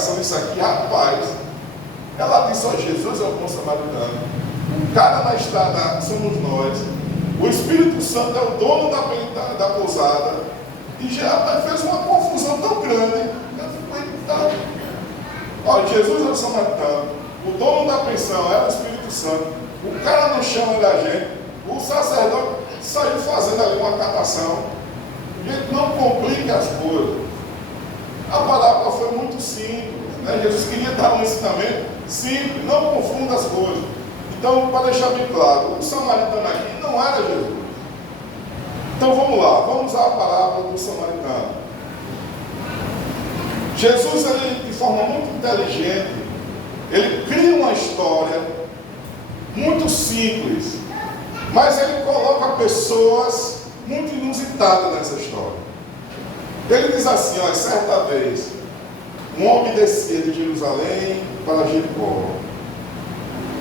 explicação disso aqui, rapaz, ela disse, ó, Jesus é o bom samaritano, o cara na estrada somos nós, o Espírito Santo é o dono da pousada, e já fez uma confusão tão grande, eu fico irritado. Olha, Jesus é o samaritano, o dono da pensão era o Espírito Santo, o cara no chão era a gente, o sacerdote saiu fazendo ali uma catação. Gente, não complique as coisas. A palavra foi muito simples, né? Jesus queria dar um ensinamento simples, não confunda as coisas. Então, para deixar bem claro, o samaritano aqui não era Jesus. Então vamos lá, vamos à parábola do samaritano. Jesus, ele, de forma muito inteligente, ele cria uma história muito simples, mas ele coloca pessoas muito inusitadas nessa história. Ele diz assim, ó, certa vez, um homem descia de Jerusalém para Jericó.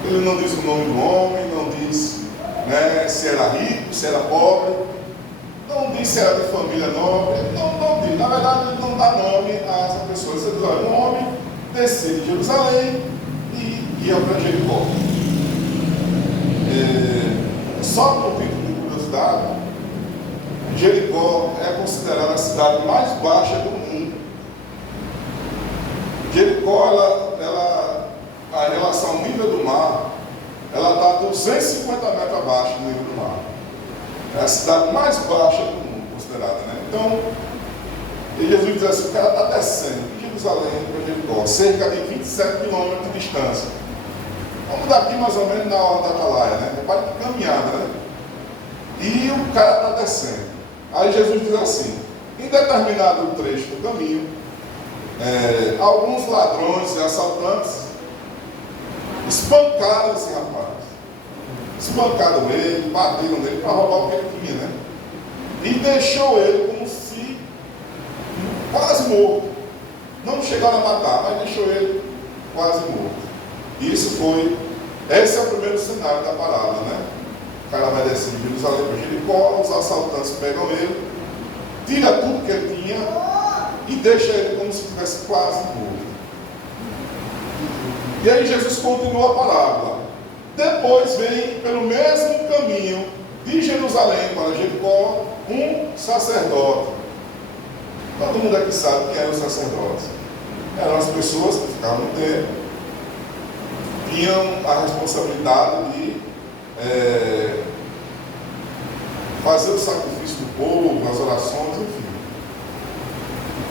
Ele não diz o nome do homem, não diz, né, se era rico, se era pobre, não diz se era de família nobre, não diz. Na verdade, ele não dá nome a essa pessoa. Ele diz, olha, um homem descia de Jerusalém e ia para Jericó. Só por título de curiosidade, Jericó é considerada a cidade mais baixa do mundo. Jericó, a relação ao nível do mar, ela está 250 metros abaixo do nível do mar. É a cidade mais baixa do mundo, considerada, né? Então, Jesus diz assim, o cara está descendo de Jerusalém para Jericó, cerca de 27 quilômetros de distância. Vamos daqui mais ou menos na hora da Atalaia, né? Repare que caminhada, né? E o cara está descendo. Aí Jesus diz assim, em determinado trecho do caminho, alguns ladrões e assaltantes espancaram esse rapaz. Espancaram ele, bateram nele para roubar o que ele tinha, né? E deixou ele como se quase morto. Não chegaram a matar, mas deixou ele quase morto. Esse é o primeiro cenário da parábola, né? O cara vai descer de Jerusalém para Jericó, os assaltantes pegam ele, tira tudo que ele tinha e deixa ele como se estivesse quase morto. E aí Jesus continua a parábola. Depois vem pelo mesmo caminho de Jerusalém para Jericó um sacerdote. Todo mundo aqui sabe quem eram os sacerdotes. Eram as pessoas que ficavam no templo, tinham a responsabilidade de fazer o sacrifício do povo, as orações, enfim.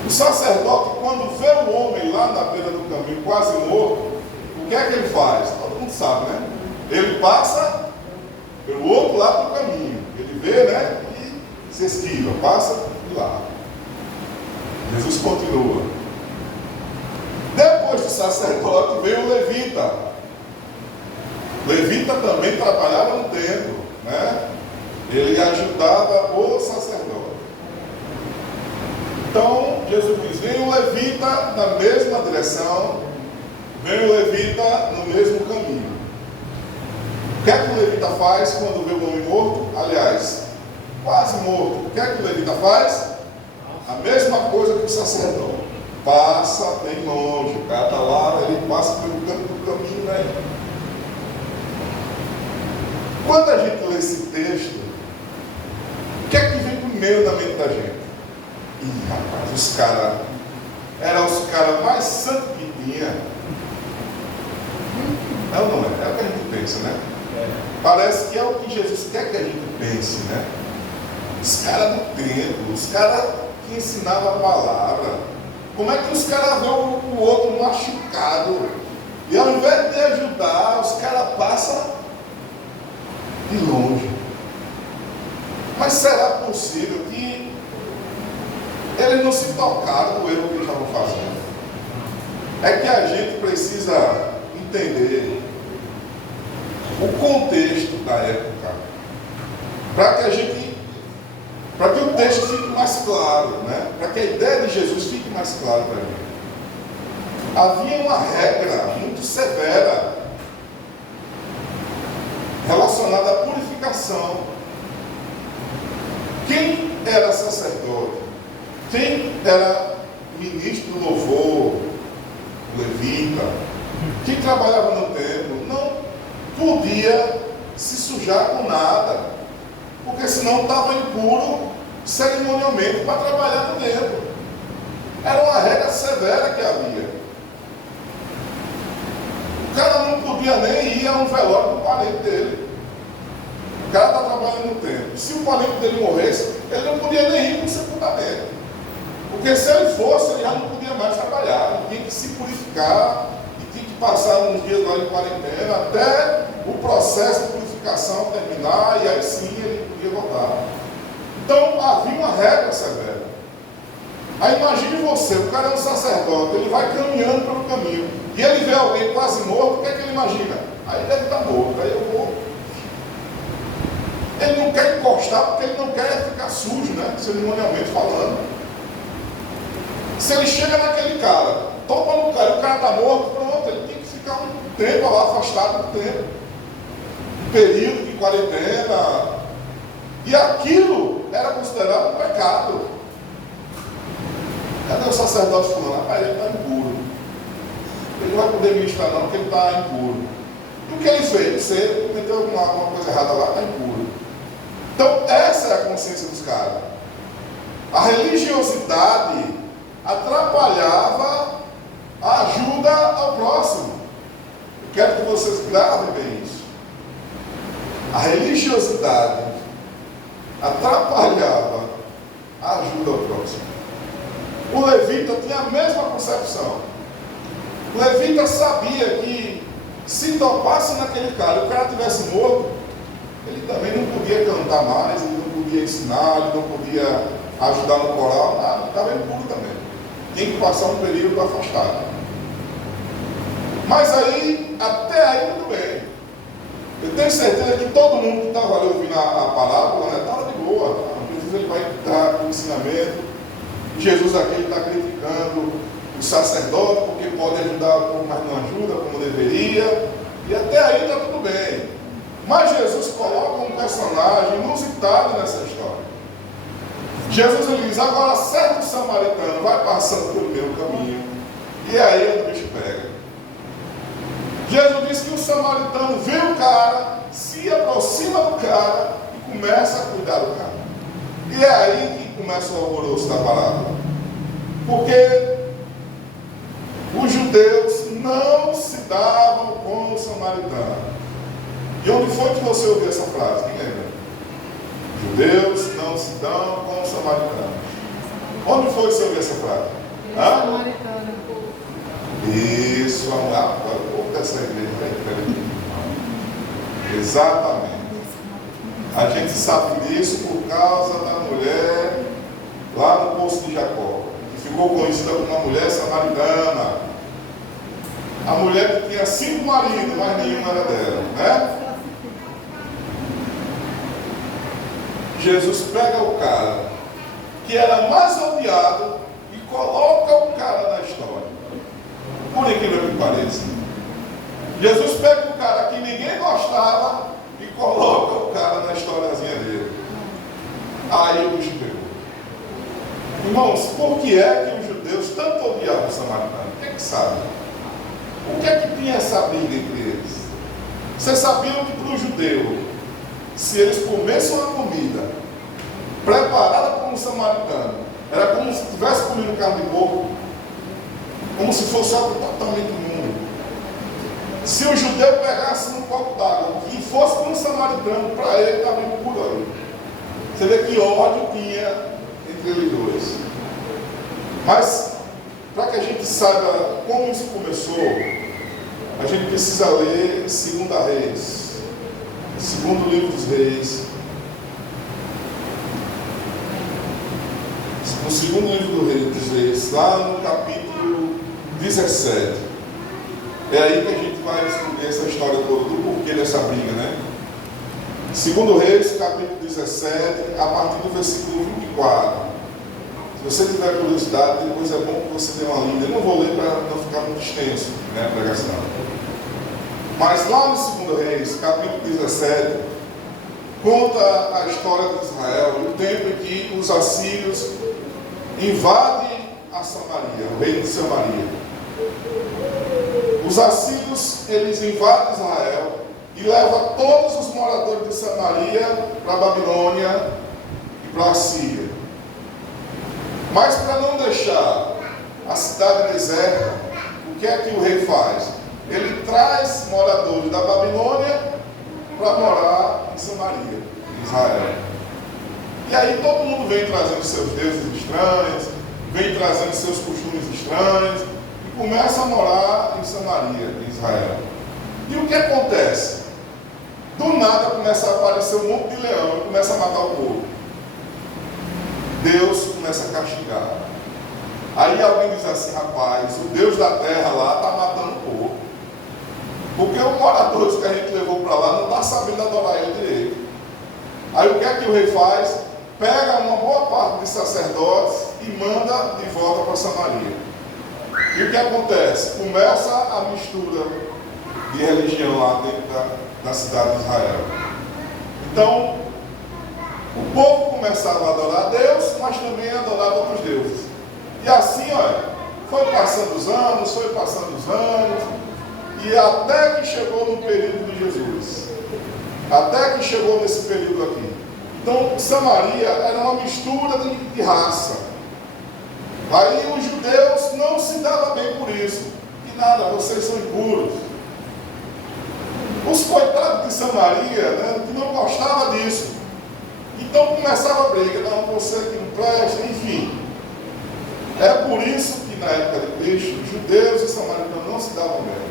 O sacerdote, quando vê o homem lá na beira do caminho, quase morto, o que é que ele faz? Todo mundo sabe, né? Ele passa pelo outro lado do caminho. Ele vê, né? E se esquiva, passa de lá. Jesus continua. Depois do sacerdote veio o levita. O levita também trabalhava no templo, né? Ele ajudava o sacerdote. Então, Jesus diz, vem o levita na mesma direção, vem o levita no mesmo caminho. O que é que o levita faz quando vê o homem morto? Aliás, quase morto. O que é que o levita faz? A mesma coisa que o sacerdote. Passa bem longe. O cara está lá, ele passa pelo canto do caminho, né? Quando a gente lê esse texto, o que é que vem primeiro na mente da gente? Ih, rapaz, os caras eram os caras mais santos que tinha. É ou não é? É o que a gente pensa, né? Parece que é o que Jesus quer que a gente pense, né? Os caras do templo, os caras que ensinavam a palavra. Como é que os caras vêem o outro machucado? E ao invés de ajudar, os caras passam de longe. Mas será possível que eles não se tocaram do erro que eles estavam fazendo? É que a gente precisa entender o contexto da época, para que o texto fique mais claro, né? Para que a ideia de Jesus fique mais clara para mim. Havia uma regra muito severa relacionada à purificação. Quem era sacerdote, quem era ministro do louvor, levita, quem trabalhava no templo, não podia se sujar com nada, porque senão estava impuro cerimonialmente para trabalhar no templo. Era uma regra severa que havia. O cara não podia nem ir a um velório do parente dele. O cara está trabalhando no templo. Se o parente dele morresse, ele não podia nem ir para o sepultamento. Porque se ele fosse, ele já não podia mais trabalhar. Ele tinha que se purificar e tinha que passar uns dias lá em quarentena até o processo de purificação terminar, e aí sim ele podia voltar. Então havia uma regra severa. Aí imagine você, o cara é um sacerdote, ele vai caminhando pelo caminho e ele vê alguém quase morto, o que é que ele imagina? Aí ele deve estar morto, aí eu vou. Ele não quer encostar porque ele não quer ficar sujo, né? Cerimonialmente falando. Se ele chega naquele cara, topa no cara, o cara está morto, pronto, ele tem que ficar um tempo lá afastado do tempo. Um período de quarentena. E aquilo era considerado um pecado. Cadê o sacerdote fulano? Rapaz, ele está impuro. Ele não vai poder ministrar não, porque ele está impuro. E o que ele fez? Você cometeu alguma coisa errada lá, está impuro. Então, essa é a consciência dos caras. A religiosidade atrapalhava a ajuda ao próximo. Eu quero que vocês gravem bem isso. A religiosidade atrapalhava a ajuda ao próximo. O levita tinha a mesma concepção. O levita sabia que se topasse naquele cara e o cara tivesse morto, ele também não podia cantar mais, ele não podia ensinar, ele não podia ajudar no coral, nada, estava impuro também. Tinha que passar um período afastado. Mas aí, até aí tudo bem. Eu tenho certeza que todo mundo que estava ali ouvindo a parábola, né, estava de boa. Jesus ele vai dar o ensinamento. Jesus aqui está criticando o sacerdote porque pode ajudar, mas não ajuda como deveria. E até aí está tudo bem. Mas Jesus coloca um personagem inusitado nessa história. Jesus ele diz, agora certo samaritano vai passando pelo meu caminho. E aí o bicho pega. Jesus diz que o samaritano vê o cara, se aproxima do cara e começa a cuidar do cara. E é aí que começa o alvoroço da parábola. Porque os judeus não se davam com o samaritano. E onde foi que você ouviu essa frase? Quem lembra? Judeus não se dão com o samaritano. Onde foi que você ouviu essa frase? Samaritano. Isso, agora o povo dessa igreja. Exatamente. A gente sabe disso por causa da mulher lá no Poço de Jacó, que ficou conhecida como uma mulher samaritana. A mulher que tinha 5 maridos, mas nenhum era dela, né? Jesus pega o cara que era mais odiado e coloca o cara na história. Por incrível que pareça. Jesus pega o cara que ninguém gostava e coloca o cara na historiazinha dele. Aí o bicho pegou. Irmãos, por que é que os judeus tanto odiavam os samaritanos? Quem é que sabe? O que é que tinha essa briga entre eles? Vocês sabiam que para o judeu, se eles comessem uma comida preparada por um samaritano, era como se estivesse comendo carne de porco, como se fosse algo totalmente imundo. Se o judeu pegasse um copo d'água e fosse para um samaritano, para ele estava impuro ali. Você vê que ódio tinha entre eles dois. Mas, para que a gente saiba como isso começou, a gente precisa ler 2 Reis, segundo livro dos Reis. No segundo livro dos Reis, lá no capítulo 17. É aí que a gente vai descobrir essa história toda, do porquê dessa briga, né? 2 Reis, capítulo 17, a partir do versículo 24. Se você tiver curiosidade, depois é bom que você dê uma lida. Eu não vou ler para não ficar muito extenso, né, a pregação. Mas lá no 2 Reis, capítulo 17, conta a história de Israel, o tempo em que os assírios invadem a Samaria, o reino de Samaria. Os assírios, eles invadem Israel e levam todos os moradores de Samaria para a Babilônia e para a Síria. Mas para não deixar a cidade deserta, o que é que o rei faz? Ele traz moradores da Babilônia para morar em Samaria, em Israel. E aí todo mundo vem trazendo seus deuses estranhos, vem trazendo seus costumes estranhos, e começa a morar em Samaria, em Israel. E o que acontece? Do nada começa a aparecer um monte de leão e começa a matar o povo. Deus começa a castigar. Aí alguém diz assim: rapaz, o Deus da terra lá está matando o povo. Porque os moradores que a gente levou para lá não está sabendo adorar ele direito. Aí o que é que o rei faz? Pega uma boa parte dos sacerdotes e manda de volta para Samaria. E o que acontece? Começa a mistura de religião lá dentro da cidade de Israel. Então, o povo começava a adorar a Deus, mas também adorava outros deuses. E assim, olha, foi passando os anos, e até que chegou no período de Jesus. Até que chegou nesse período aqui. Então, Samaria era uma mistura de raça. Aí os judeus não se davam bem por isso. E nada, vocês são impuros. Os coitados de Samaria, né, que não gostavam disso. Então começava a briga, não, você que não presta, enfim. É por isso que na época de Cristo, judeus e samaritanos não se davam bem.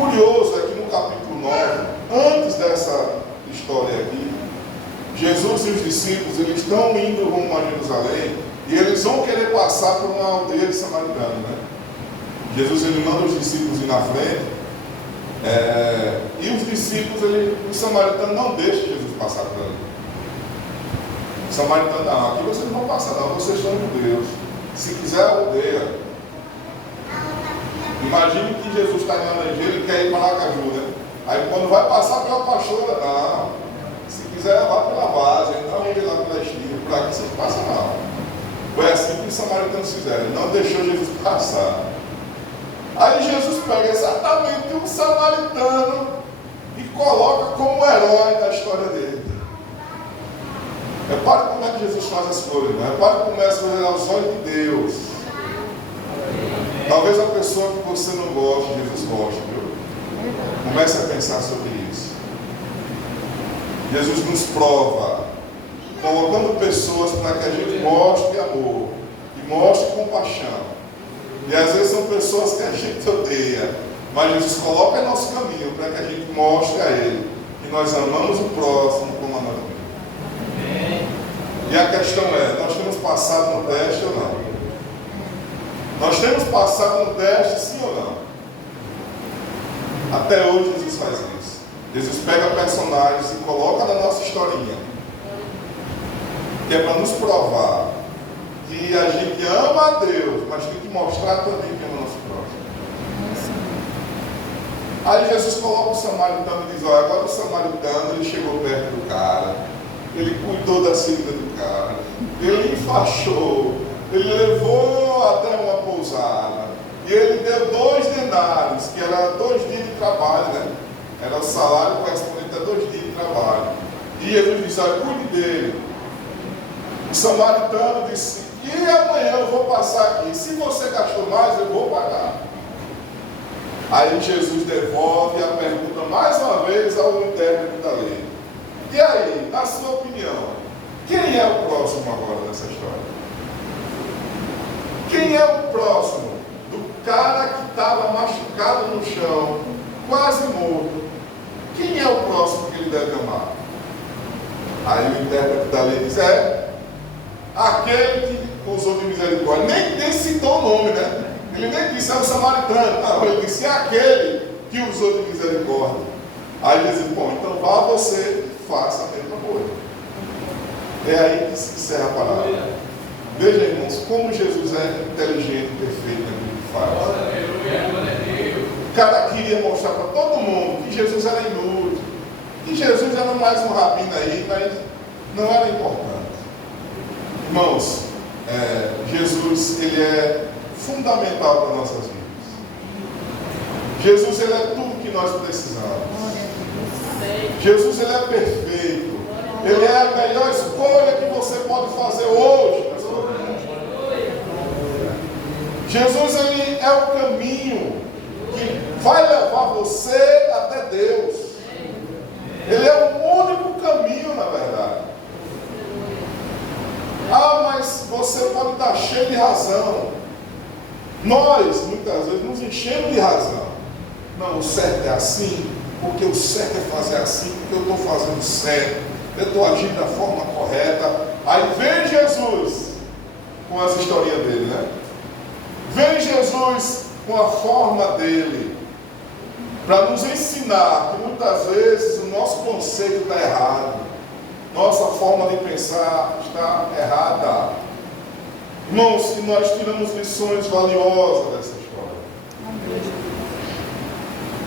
Curioso é que no capítulo 9, antes dessa história aqui, Jesus e os discípulos, eles estão indo rumo a Jerusalém e eles vão querer passar por uma aldeia de samaritanos, né? Jesus, ele manda os discípulos ir na frente, e os discípulos, os samaritanos não deixam Jesus passar por ali. Os samaritanos, não, aqui vocês não vão passar não, vocês são judeus. Se quiser, aldeia. Imagine que Jesus está em Laranjeira e quer ir para Aracaju, né? Aí quando vai passar pela pastora, não. Se quiser, vá pela Várzea, não ir lá pela Estiva, por aqui vocês passam não. Foi assim que os samaritanos fizeram, não deixou Jesus passar. Aí Jesus pega exatamente um samaritano e coloca como herói da história dele. Repare como é que Jesus faz as coisas, né? Repare como começa a fazer aos olhos de Deus. Talvez a pessoa que você não gosta, Jesus gosta, viu? Comece a pensar sobre isso. Jesus nos prova, colocando pessoas para que a gente mostre amor, e mostre compaixão. E às vezes são pessoas que a gente odeia, mas Jesus coloca em nosso caminho para que a gente mostre a Ele que nós amamos o próximo como a nós mesmos. E a questão é, nós temos passado no teste ou não? Nós temos passado no teste, sim ou não? Até hoje Jesus faz isso. Jesus pega personagens e coloca na nossa historinha, que é para nos provar que a gente ama a Deus, mas tem que mostrar também que ama o nosso próximo. Aí Jesus coloca o samaritano e diz: olha, agora o samaritano, ele chegou perto do cara, ele cuidou da ferida do cara, ele enfaixou, ele levou até uma pousada, e ele deu 2 denários, que era 2 dias de trabalho, né? Era o salário correspondente a 2 dias de trabalho. E Jesus disse: olha, cuide dele. O samaritano disse: e amanhã eu vou passar aqui, se você gastou mais, eu vou pagar. Aí Jesus devolve a pergunta mais uma vez ao intérprete da lei: e aí, na sua opinião, quem é o próximo agora nessa história? Quem é o próximo do cara que estava machucado no chão, quase morto? Quem é o próximo que ele deve amar? Aí o intérprete da lei diz: aquele que usou de misericórdia. Nem citou o nome, né? Ele nem disse: é o samaritano. Não, ele disse: é aquele que usou de misericórdia. Aí ele diz: bom, então vá você e faça a mesma coisa. É aí que se encerra a palavra. Veja, irmãos, como Jesus é inteligente, perfeito naquilo que faz. O cara queria mostrar para todo mundo que Jesus era inútil, que Jesus era mais um rabino aí, mas não era importante. Irmãos, Jesus, ele é fundamental para nossas vidas. Jesus, Ele é tudo que nós precisamos. Jesus, Ele é perfeito. Ele é a melhor escolha que você pode fazer hoje na sua vida. Jesus, Ele é o caminho que vai levar você até Deus. Ele é o único caminho, na verdade. Ah, mas você pode estar cheio de razão. Nós, muitas vezes, nos enchemos de razão. Não, o certo é assim, porque o certo é fazer assim, porque eu estou fazendo certo, eu estou agindo da forma correta. Aí vem Jesus com as historinhas dele, né? Vem Jesus com a forma dele, para nos ensinar que muitas vezes o nosso conceito está errado, nossa forma de pensar está errada. Irmãos, e nós tiramos lições valiosas dessa história.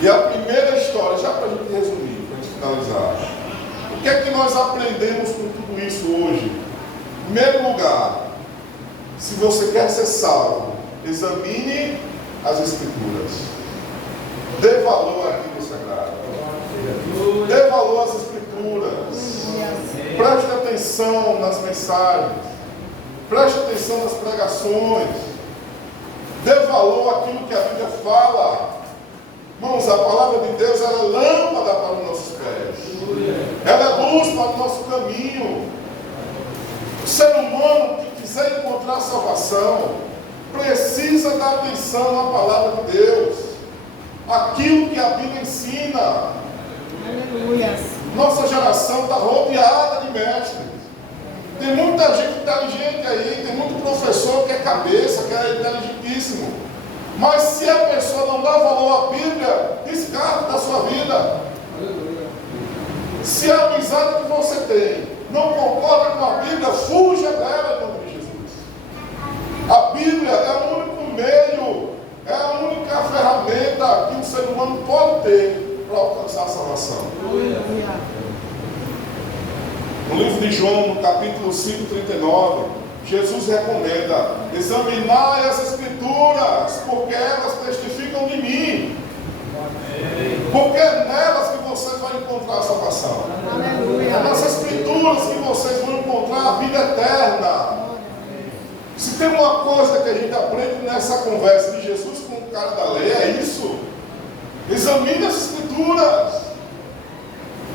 E a primeira história, já para a gente resumir, para a gente finalizar, o que é que nós aprendemos com tudo isso hoje? Em primeiro lugar, se você quer ser salvo, examine as Escrituras. Dê valor àquilo sagrado. Dê valor às Escrituras. Preste atenção nas mensagens. Preste atenção nas pregações. Dê valor àquilo que a Bíblia fala. Irmãos, a palavra de Deus, ela é lâmpada para os nossos pés. Ela é luz para o nosso caminho. O ser humano que quiser encontrar salvação precisa dar atenção na palavra de Deus, aquilo que a Bíblia ensina. Aleluia. Nossa geração está rodeada de mestres. Tem muita gente inteligente aí, tem muito professor que é cabeça, que é inteligentíssimo. Mas se a pessoa não dá valor à Bíblia, descarta da sua vida. Se a amizade que você tem não concorda com a Bíblia, fuja dela em nome de Jesus. A Bíblia é o único meio, é a única ferramenta que um ser humano pode ter para alcançar a salvação. No livro de João, no capítulo 5:39, Jesus recomenda: examinai as Escrituras, porque elas testificam de mim. Porque é nelas que vocês vão encontrar a salvação. Aleluia. É nas Escrituras que vocês vão encontrar a vida eterna. Se tem uma coisa que a gente aprende nessa conversa de Jesus com o cara da lei, é isso. Examine as Escrituras.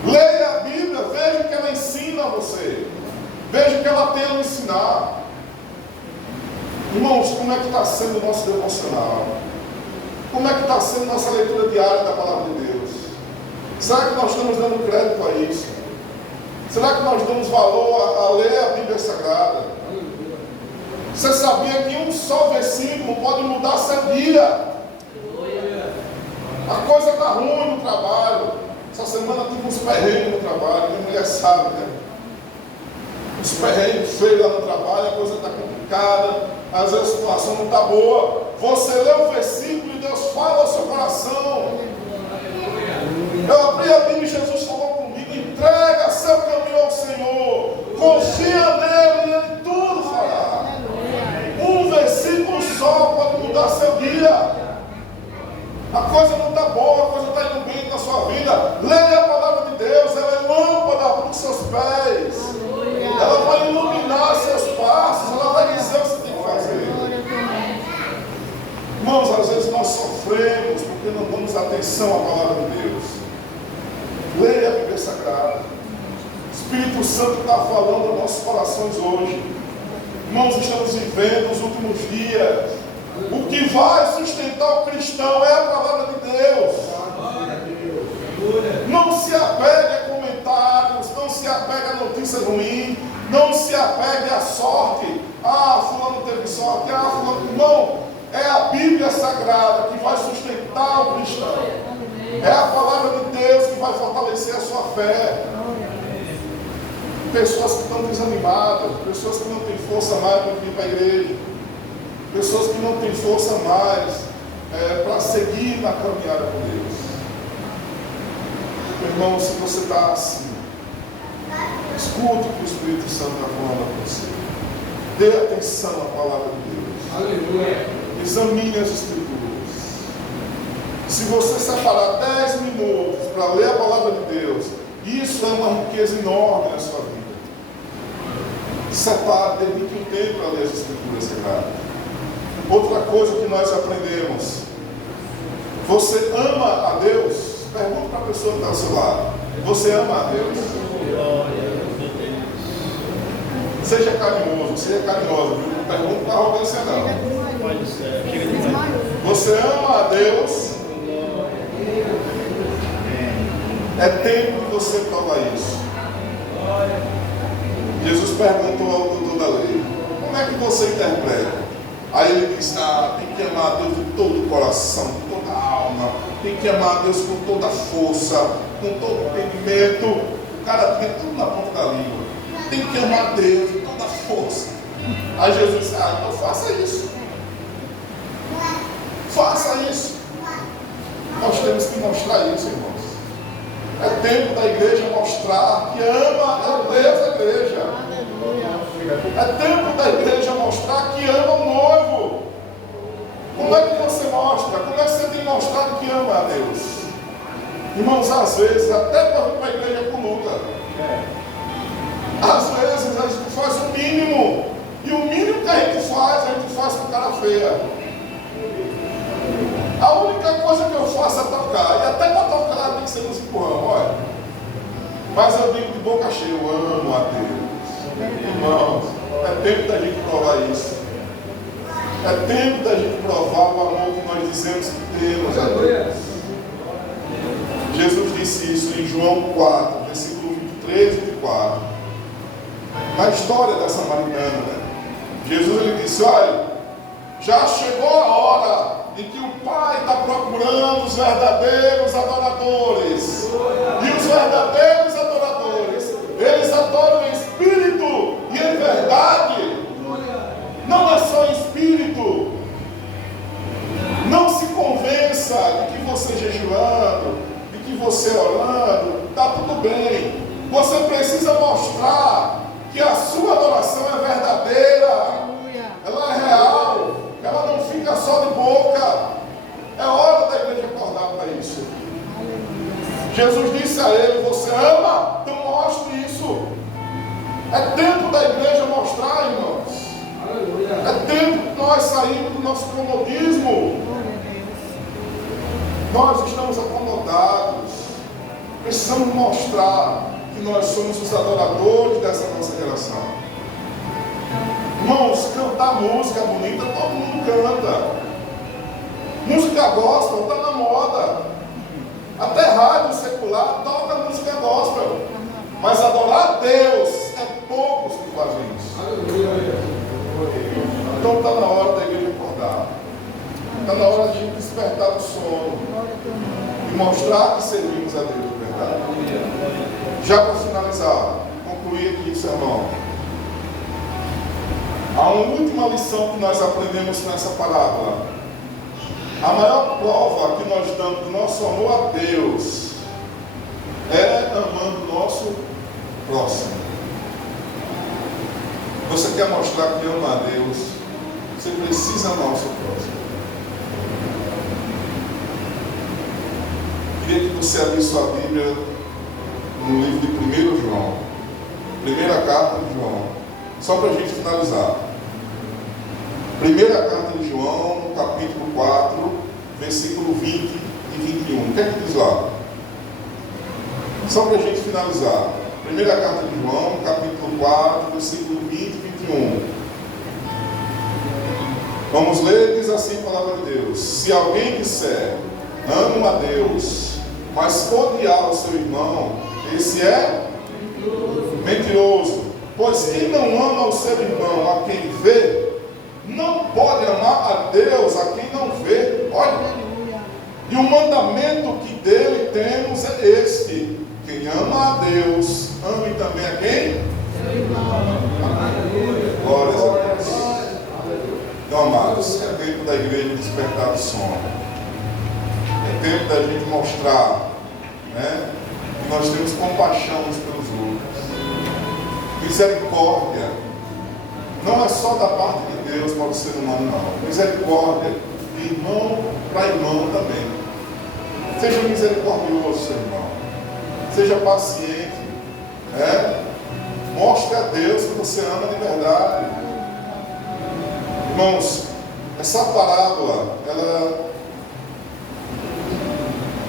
Leia a Bíblia, veja o que ela ensina a você. Veja o que ela tem a nos ensinar. Irmãos, como é que está sendo o nosso devocional? Como é que está sendo nossa leitura diária da palavra de Deus? Será que nós estamos dando crédito a isso? Será que nós damos valor a ler a Bíblia Sagrada? Você sabia que um só versículo pode mudar seu dia? A coisa está ruim no trabalho. Essa semana tive uns perrengues no trabalho, minha mulher sabe, né? Uns perrengues feios lá no trabalho, a coisa está complicada, às vezes a situação não está boa. Você lê o versículo e Deus fala ao seu coração. Eu abri a Bíblia e Jesus falou comigo: entrega seu caminho ao Senhor, confia nele e ele tudo fará. Um versículo só pode mudar seu dia. A coisa não está boa, a coisa está indo bem na sua vida. Leia a palavra de Deus, ela é lâmpada para os seus pés. Ela vai iluminar seus passos, ela vai dizer o que você tem que fazer. Irmãos, às vezes nós sofremos porque não damos atenção à palavra de Deus. Leia a Bíblia Sagrada. O Espírito Santo está falando aos nossos corações hoje. Irmãos, estamos vivendo os últimos dias. O que vai sustentar o cristão é a palavra de Deus. Não se apegue a comentários, não se apegue a notícias ruins, não se apegue à sorte. Ah, fulano teve sorte, ah, fulano... Não, é a Bíblia Sagrada que vai sustentar o cristão. É a palavra de Deus que vai fortalecer a sua fé. Pessoas que estão desanimadas, pessoas que não têm força mais para vir para a igreja, pessoas que não têm força mais para seguir na caminhada com Deus. Meu irmão, se você está assim, escute o que o Espírito Santo está falando para você. Dê atenção à palavra de Deus. Aleluia. Examine as Escrituras. Se você separar 10 minutos para ler a palavra de Deus, isso é uma riqueza enorme na sua vida. Separe, dedique um tempo para ler as Escrituras Sagradas. Outra coisa que nós aprendemos: você ama a Deus? Pergunta para a pessoa que está ao seu lado: você ama a Deus? Seja carinhoso, seja carinhosa, viu? Não pergunta para a arrogância, não. Você ama a Deus? É tempo de você provar isso. Jesus perguntou ao doutor da lei: como é que você interpreta? Aí ele diz: tem que amar a Deus de todo o coração, de toda a alma, tem que amar a Deus com toda a força, com todo o entendimento. O cara tinha tudo na ponta da língua. Tem que amar a Deus de toda a força. Aí Jesus disse: então faça isso. Faça isso. Nós temos que mostrar isso, irmãos. É tempo da igreja mostrar que ama a Deus, a igreja. É tempo da igreja mostrar que ama o noivo. Como é que você mostra? Como é que você tem mostrado que ama a Deus? Irmãos, às vezes, até para vir para a igreja com luta. Às vezes a gente faz o mínimo. E o mínimo que a gente faz com cara feia. A única coisa que eu faço é tocar. E até para tocar tem que ser nos empurrão, olha. Mas eu digo de boca cheia: eu amo a Deus. Irmãos, é tempo da gente provar isso. É tempo da gente provar o amor que nós dizemos que temos a Deus. Jesus disse isso em João 4, versículo 23 e 24. Na história da samaritana, Jesus ele disse: olha, já chegou a hora em que o Pai está procurando os verdadeiros adoradores. E os verdadeiros adoradores, eles adoram em espírito e em verdade. Não é só em espírito. Não se convença de que você jejuando, de que você orando, está tudo bem. Você precisa mostrar que a sua adoração é verdadeira. Ela é real. Ela não fica só de boca. É hora da igreja acordar para isso. Jesus disse a ele: você ama? Então mostre isso. É tempo da igreja mostrar, irmãos. É tempo que nós saímos do nosso comodismo. Nós estamos acomodados. Precisamos mostrar que nós somos os adoradores dessa nossa geração. Irmãos, cantar música bonita, todo mundo canta. Música gospel está na moda. Até rádio secular toca música gospel. Mas adorar a Deus é poucos que fazem isso. Então está na hora da igreja acordar. Está na hora de despertar do sono e mostrar que servimos a Deus de verdade. Já para finalizar, concluir aqui, sermão. Há uma última lição que nós aprendemos nessa parábola. A maior prova que nós damos do nosso amor a Deus é amando o nosso próximo. Você quer mostrar que ama a Deus? Você precisa amar o seu próximo. Queria que você abrisse sua Bíblia no livro de 1 João. Primeira carta de João. Só para a gente finalizar. Primeira carta de João, no capítulo 4, versículo 20 e 21. O que é que diz lá? Só para a gente finalizar. Primeira carta de João, capítulo 4, versículo 20 e 21. Vamos ler, diz assim a palavra de Deus: se alguém disser, amo a Deus, mas odiar o seu irmão, esse é mentiroso. Pois quem não ama o seu irmão a quem vê, não pode amar a Deus a quem não vê. Olha, e o mandamento que dele temos é este: quem ama a Deus, ame também a quem? Glórias a Deus. Então, amados, é tempo da igreja despertar do sono. É tempo da gente mostrar, né, que nós temos compaixão uns pelos outros. Misericórdia não é só da parte de Deus para o ser humano, não. Misericórdia de irmão para irmão também. Seja misericordioso, seu irmão. Seja paciente. Mostre a Deus que você ama de verdade. Irmãos, essa parábola, ela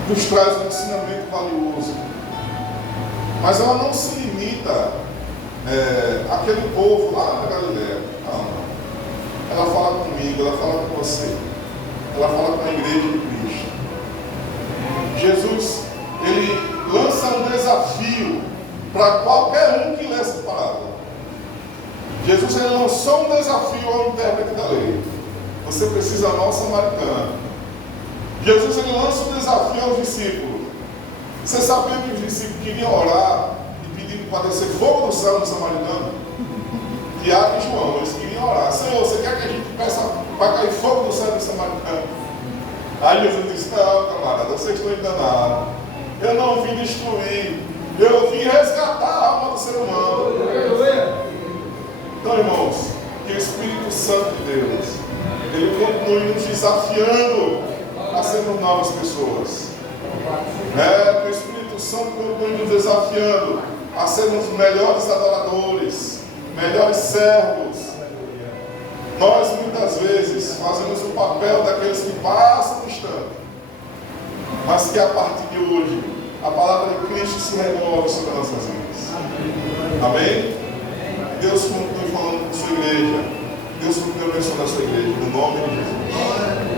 nos traz um ensinamento valioso. Mas ela não se limita àquele povo lá na Galileia. Não. Ela fala comigo, ela fala com você. Ela fala com a igreja de Cristo. Jesus, ele lança um desafio para qualquer um que lê essa parábola. Jesus, ele lançou um desafio ao intérprete da lei. Você precisa amar o samaritano. Jesus, ele lança um desafio aos discípulos. Você sabia que os discípulos queriam orar e pedir para descer fogo do céu no samaritano? Tiago e João, eles queriam orar. Senhor, você quer que a gente peça para cair fogo do céu no samaritano? Aí Jesus disse: não, camarada, vocês estão enganados. Eu não vim destruir, eu vim resgatar a alma do ser humano. Então, irmãos, que o Espírito Santo de Deus, ele continue nos desafiando a sermos novas pessoas. Que o Espírito Santo continue nos desafiando a sermos melhores adoradores, melhores servos. Nós muitas vezes fazemos o papel daqueles que passam no instante, mas que a partir de hoje a palavra de Cristo se renova sobre nossas vidas. Amém? Deus continue falando com a sua igreja. Deus continue abençoando a sua igreja, no nome de Jesus.